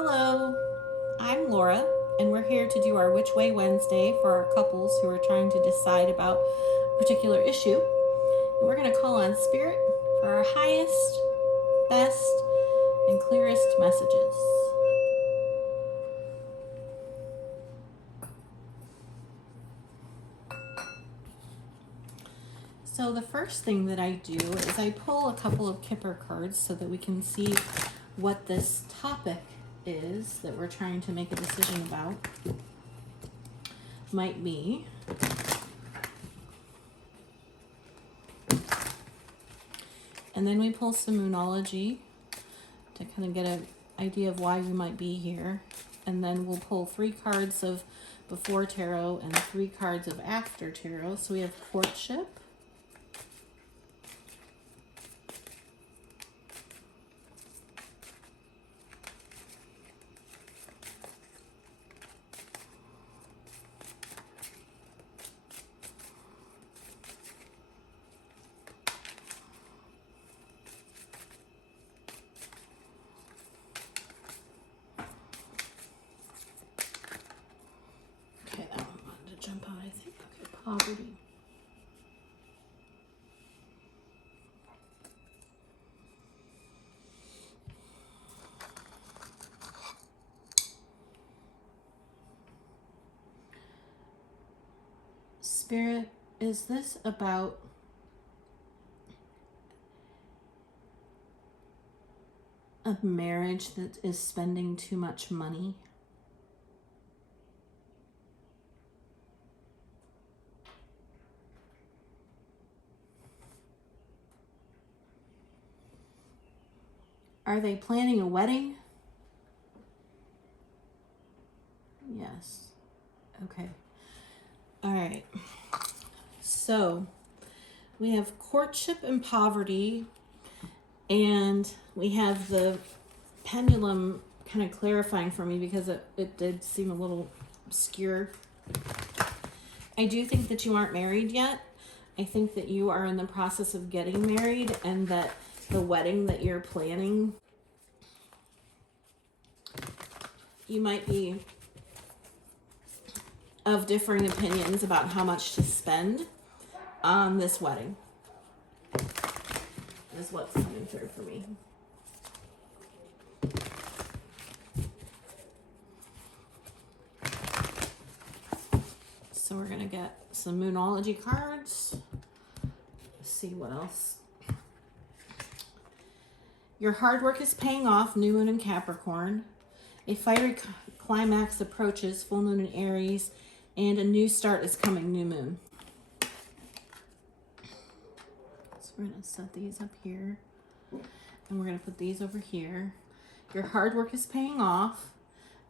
Hello, I'm Laura, and we're here to do our Which Way Wednesday for our couples who are trying to decide about a particular issue. And we're going to call on Spirit for our highest, best, and clearest messages. So the first thing that I do is I pull a couple of Kipper cards so that we can see what this topic is that we're trying to make a decision about might be. And then we pull some Moonology to kind of get an idea of why you might be here. And then we'll pull 3 cards of Before Tarot and 3 cards of After Tarot. So we have Courtship, jump out, I think. Okay, Poverty. Spirit, is this about a marriage that is spending too much money? Are they planning a wedding? Yes. Okay. All right. So we have Courtship and Poverty, and we have the pendulum kind of clarifying for me because it did seem a little obscure. I do think that you aren't married yet. I think that you are in the process of getting married, and that the wedding that you're planning, you might be of differing opinions about how much to spend on this wedding, is what's coming through for me. So we're going to get some Moonology cards. Let's see what else. Your hard work is paying off, New Moon in Capricorn. A fiery climax approaches, Full Moon in Aries. And a new start is coming, New Moon. So we're going to set these up here. And we're going to put these over here. Your hard work is paying off.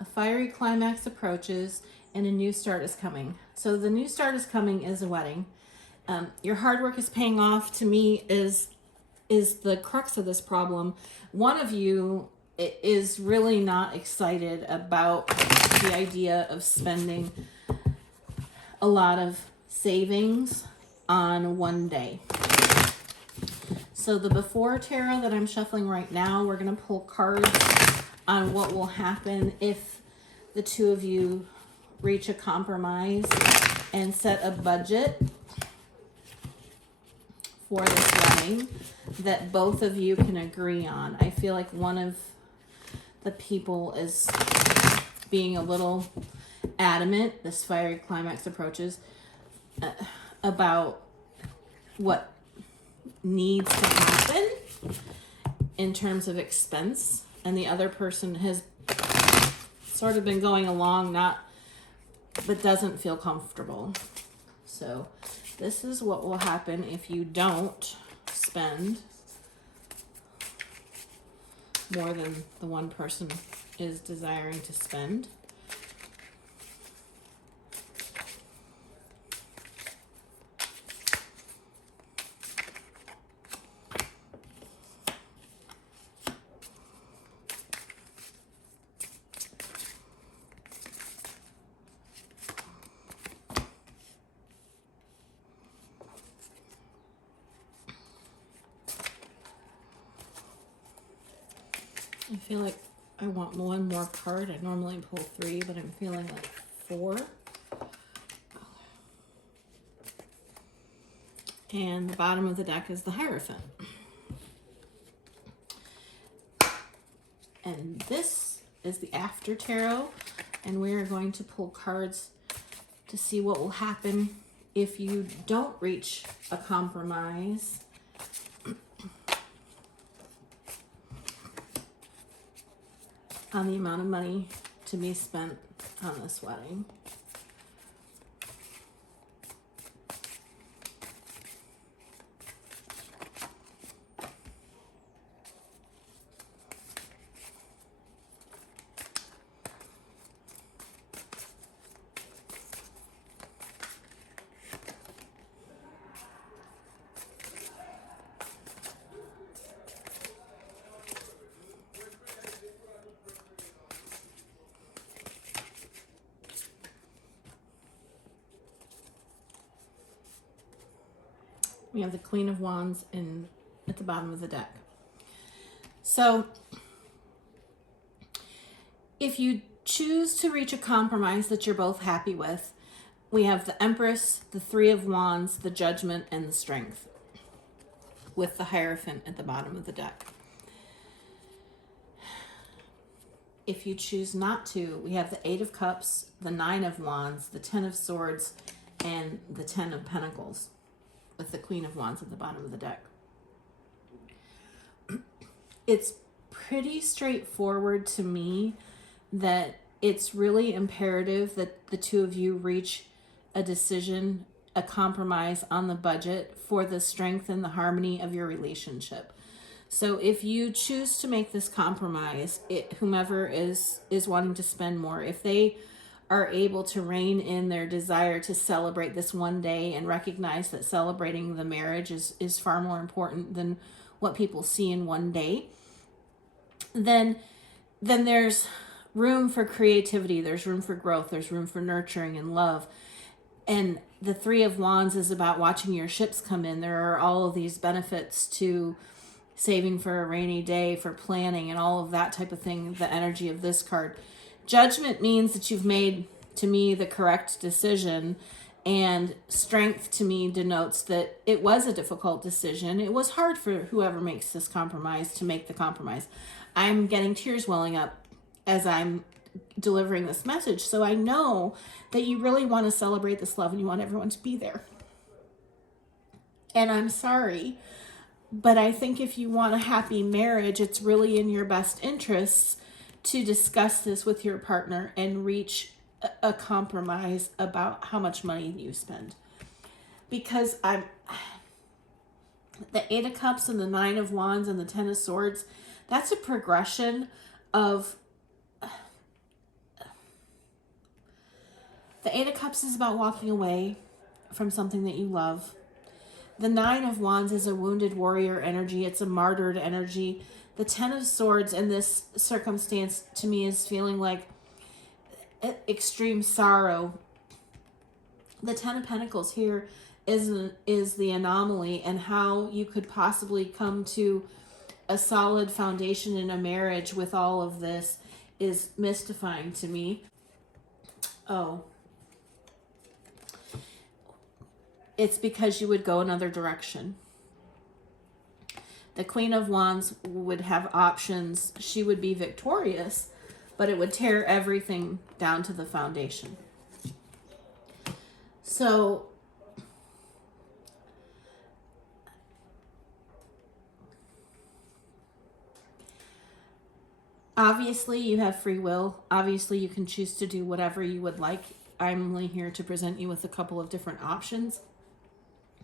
A fiery climax approaches. And a new start is coming. So the new start is coming is a wedding. Your hard work is paying off, to me, is the crux of this problem. One of you is really not excited about the idea of spending a lot of savings on one day. So the Before Tarot that I'm shuffling right now, we're going to pull cards on what will happen if the two of you reach a compromise and set a budget for this wedding that both of you can agree on. I feel like one of the people is being a little adamant, this fiery climax approaches, about what needs to happen in terms of expense, and the other person has sort of been going along, but doesn't feel comfortable. So this is what will happen if you don't spend more than the one person is desiring to spend. I feel like I want one more card. I normally pull 3, but I'm feeling like 4. And the bottom of the deck is the Hierophant. And this is the After Tarot. And we are going to pull cards to see what will happen if you don't reach a compromise. On the amount of money to be spent on this wedding. We have the Queen of Wands at the bottom of the deck. So if you choose to reach a compromise that you're both happy with, we have the Empress, the Three of Wands, the Judgment, and the Strength, with the Hierophant at the bottom of the deck. If you choose not to, we have the Eight of Cups, the Nine of Wands, the Ten of Swords, and the Ten of Pentacles, with the Queen of Wands at the bottom of the deck. It's pretty straightforward to me that it's really imperative that the two of you reach a decision, a compromise on the budget for the strength and the harmony of your relationship. So if you choose to make this compromise, whomever is wanting to spend more, if they are able to rein in their desire to celebrate this one day and recognize that celebrating the marriage is far more important than what people see in one day, then there's room for creativity, there's room for growth, there's room for nurturing and love. And the Three of Wands is about watching your ships come in. There are all of these benefits to saving for a rainy day, for planning, and all of that type of thing, the energy of this card. Judgment means that you've made, to me, the correct decision, and Strength to me denotes that it was a difficult decision. It was hard for whoever makes this compromise to make the compromise. I'm getting tears welling up as I'm delivering this message, so I know that you really want to celebrate this love and you want everyone to be there. And I'm sorry, but I think if you want a happy marriage, it's really in your best interests to discuss this with your partner and reach a compromise about how much money you spend. Because the Eight of Cups and the Nine of Wands and the Ten of Swords, that's a progression of... The Eight of Cups is about walking away from something that you love. The Nine of Wands is a wounded warrior energy. It's a martyred energy. The Ten of Swords in this circumstance to me is feeling like extreme sorrow. The Ten of Pentacles here is the anomaly, and how you could possibly come to a solid foundation in a marriage with all of this is mystifying to me. Oh. It's because you would go another direction. The Queen of Wands would have options. She would be victorious, but it would tear everything down to the foundation. So, obviously you have free will. Obviously you can choose to do whatever you would like. I'm only here to present you with a couple of different options.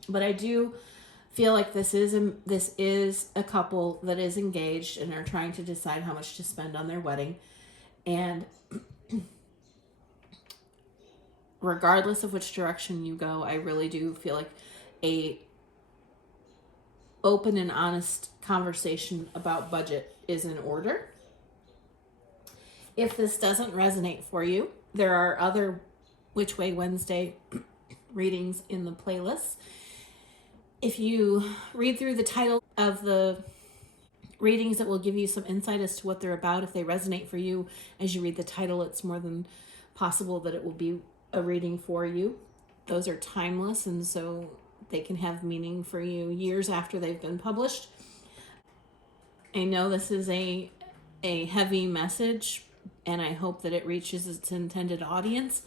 But I do feel like this is a couple that is engaged and are trying to decide how much to spend on their wedding. And regardless of which direction you go, I really do feel like a open and honest conversation about budget is in order. If this doesn't resonate for you, there are other Which Way Wednesday readings in the playlist. If you read through the title of the readings that will give you some insight as to what they're about. If they resonate for you as you read the title, it's more than possible that it will be a reading for you. Those are timeless, and so they can have meaning for you years after they've been published. I know this is a heavy message, and I hope that it reaches its intended audience.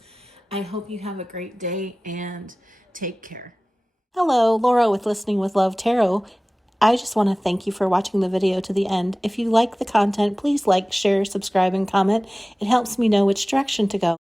I hope you have a great day and take care. Hello, Laura with Listening with Love Tarot. I just want to thank you for watching the video to the end. If you like the content, please like, share, subscribe, and comment. It helps me know which direction to go.